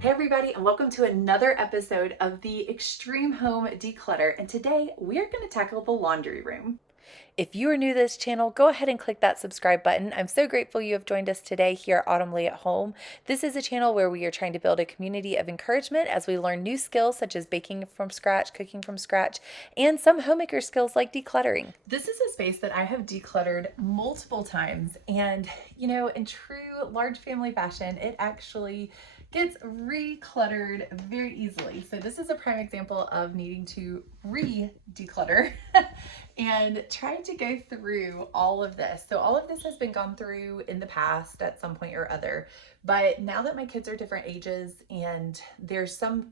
Hey everybody, and welcome to another episode of the Extreme Home Declutter. And today we are going to tackle the laundry room. If you are new to this channel, go ahead and click that subscribe button. I'm so grateful you have joined us today here at Autumn Leigh at Home. This is a channel where we are trying to build a community of encouragement as we learn new skills such as baking from scratch, cooking from scratch, and some homemaker skills like decluttering. This is a space that I have decluttered multiple times, and in true large family fashion, it actually gets recluttered very easily. So this is a prime example of needing to re-declutter and trying to go through all of this. So all of this has been gone through in the past at some point or other, but now that my kids are different ages and there's some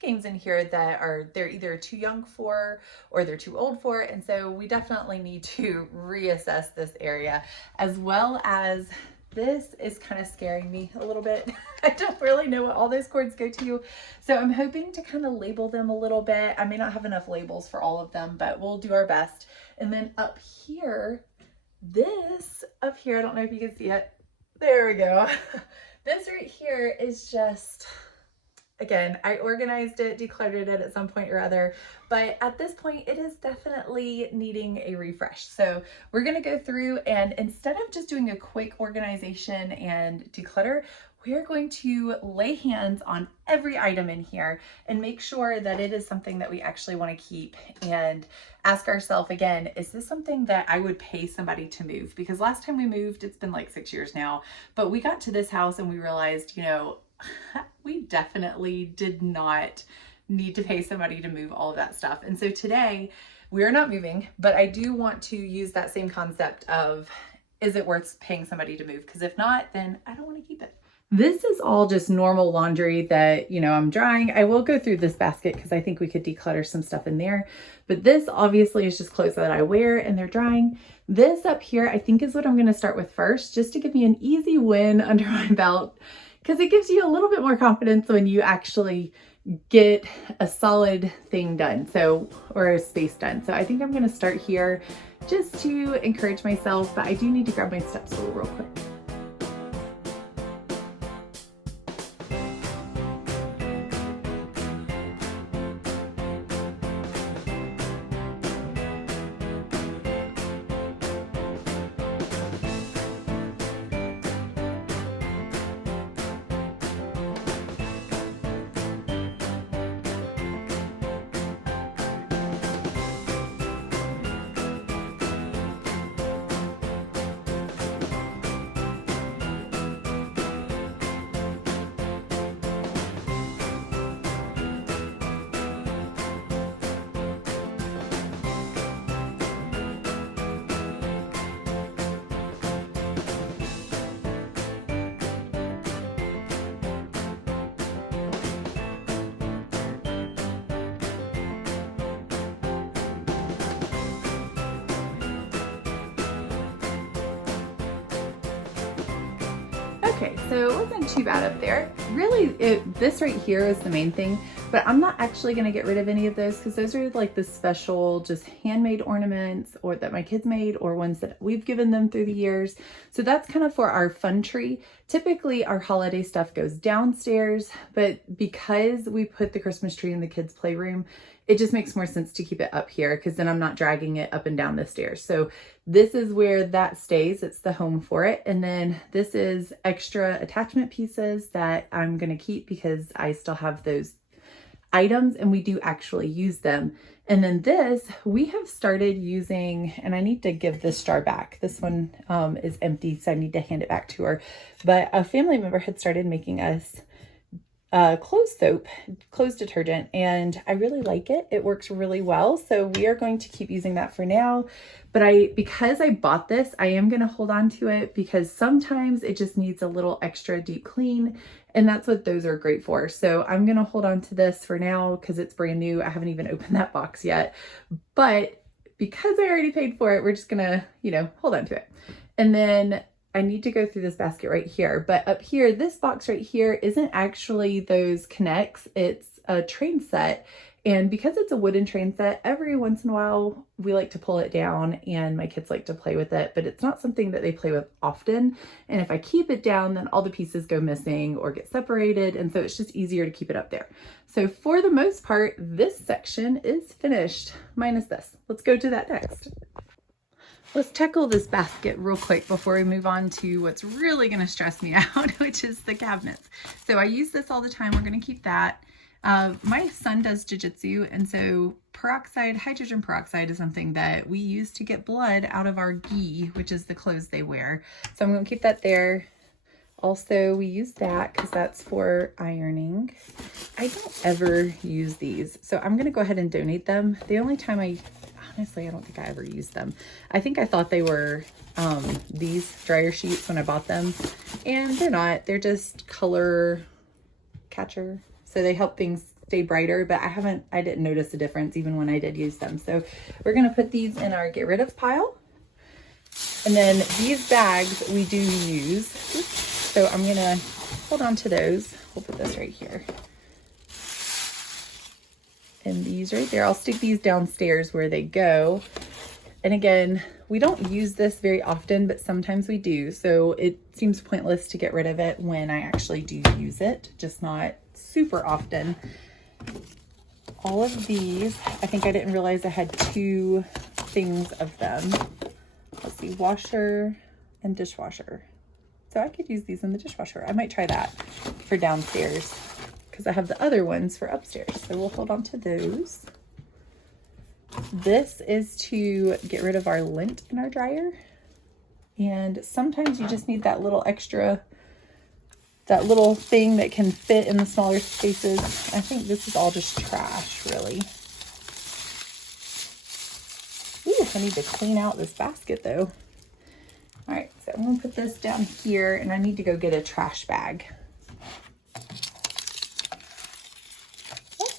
games in here that they're either too young for or they're too old for, and so we definitely need to reassess this area, as well as this is kind of scaring me a little bit. I don't really know what all those cords go to, so I'm hoping to kind of label them a little bit. I may not have enough labels for all of them, but we'll do our best. And then up here, this up here, I don't know if you can see it. There we go. This right here is just, again, I organized it, decluttered it at some point or other, but at this point it is definitely needing a refresh. So we're gonna go through, and instead of just doing a quick organization and declutter, we are going to lay hands on every item in here and make sure that it is something that we actually want to keep, and ask ourselves again, is this something that I would pay somebody to move? Because last time we moved, it's been like 6 years now, but we got to this house and we realized, we definitely did not need to pay somebody to move all of that stuff. And so today we are not moving, but I do want to use that same concept of, is it worth paying somebody to move? Because if not, then I don't want to keep it. This is all just normal laundry that, I'm drying. I will go through this basket because I think we could declutter some stuff in there. But this obviously is just clothes that I wear and they're drying. This up here, I think, is what I'm going to start with first, just to give me an easy win under my belt, because it gives you a little bit more confidence when you actually get a solid thing done, or a space done. So I think I'm going to start here just to encourage myself, but I do need to grab my step stool real quick. Okay, so it wasn't too bad up there. Really, this right here is the main thing, but I'm not actually going to get rid of any of those because those are like the special, just handmade ornaments, or that my kids made, or ones that we've given them through the years. So that's kind of for our fun tree. Typically our holiday stuff goes downstairs, but because we put the Christmas tree in the kids' playroom, it just makes more sense to keep it up here, because then I'm not dragging it up and down the stairs. So this is where that stays. It's the home for it. And then this is extra attachment pieces that I'm going to keep because I still have those items and we do actually use them. And then this, we have started using, and I need to give this jar back. This one is empty, so I need to hand it back to her. But a family member had started making us clothes soap, clothes detergent, and I really like it. It works really well. So we are going to keep using that for now. But because I bought this, I am going to hold on to it because sometimes it just needs a little extra deep clean, and that's what those are great for. So I'm going to hold on to this for now because it's brand new. I haven't even opened that box yet, but because I already paid for it, we're just going to, hold on to it. And then I need to go through this basket right here, but up here, this box right here isn't actually those connects. It's a train set, And because it's a wooden train set, every once in a while we like to pull it down and my kids like to play with it, but it's not something that they play with often. And if I keep it down, then all the pieces go missing or get separated. And so it's just easier to keep it up there. So for the most part, this section is finished, minus this. Let's go to that next. Let's tackle this basket real quick before we move on to what's really going to stress me out, which is the cabinets. So I use this all the time. We're going to keep that. My son does jiu-jitsu, and so hydrogen peroxide is something that we use to get blood out of our gi, which is the clothes they wear. So I'm going to keep that there. Also, we use that because that's for ironing. I don't ever use these, so I'm going to go ahead and donate them. The only time honestly, I don't think I ever used them. I think I thought they were these dryer sheets when I bought them, and they're not. They're just color catcher. So they help things stay brighter, but I didn't notice a difference even when I did use them. So we're going to put these in our get rid of pile. And then these bags we do use. So I'm going to hold on to those. We'll put this right here. And these right there, I'll stick these downstairs where they go. And again, we don't use this very often, but sometimes we do. So it seems pointless to get rid of it when I actually do use it, just not super often. All of these, I think I didn't realize I had two things of them. Let's see, washer and dishwasher. So I could use these in the dishwasher. I might try that for downstairs because I have the other ones for upstairs. So we'll hold on to those. This is to get rid of our lint in our dryer. And sometimes you just need that little extra, that little thing that can fit in the smaller spaces. I think this is all just trash, really. Ooh, I need to clean out this basket though. All right, so I'm gonna put this down here and I need to go get a trash bag.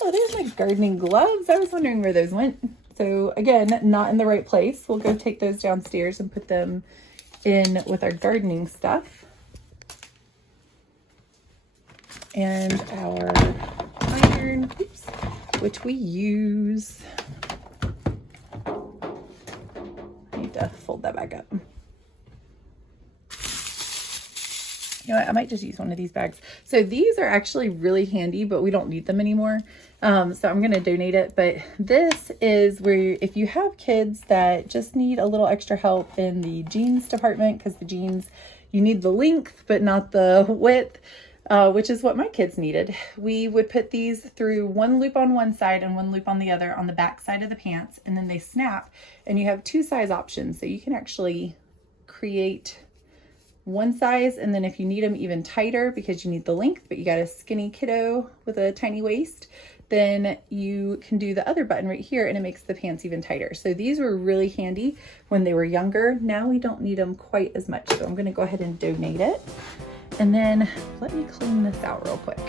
Oh, there's my gardening gloves. I was wondering where those went. So again, not in the right place. We'll go take those downstairs and put them in with our gardening stuff. And our iron, oops, which we use. I need to fold that back up. You know what, I might just use one of these bags. So these are actually really handy, but we don't need them anymore. So I'm going to donate it. But this is where if you have kids that just need a little extra help in the jeans department, because the jeans, you need the length, but not the width, which is what my kids needed. We would put these through one loop on one side and one loop on the other on the back side of the pants, and then they snap, and you have two size options. So you can actually create one size, and then if you need them even tighter because you need the length, but you got a skinny kiddo with a tiny waist, then you can do the other button right here and it makes the pants even tighter. So these were really handy when they were younger. Now we don't need them quite as much. So I'm going to go ahead and donate it. And then let me clean this out real quick.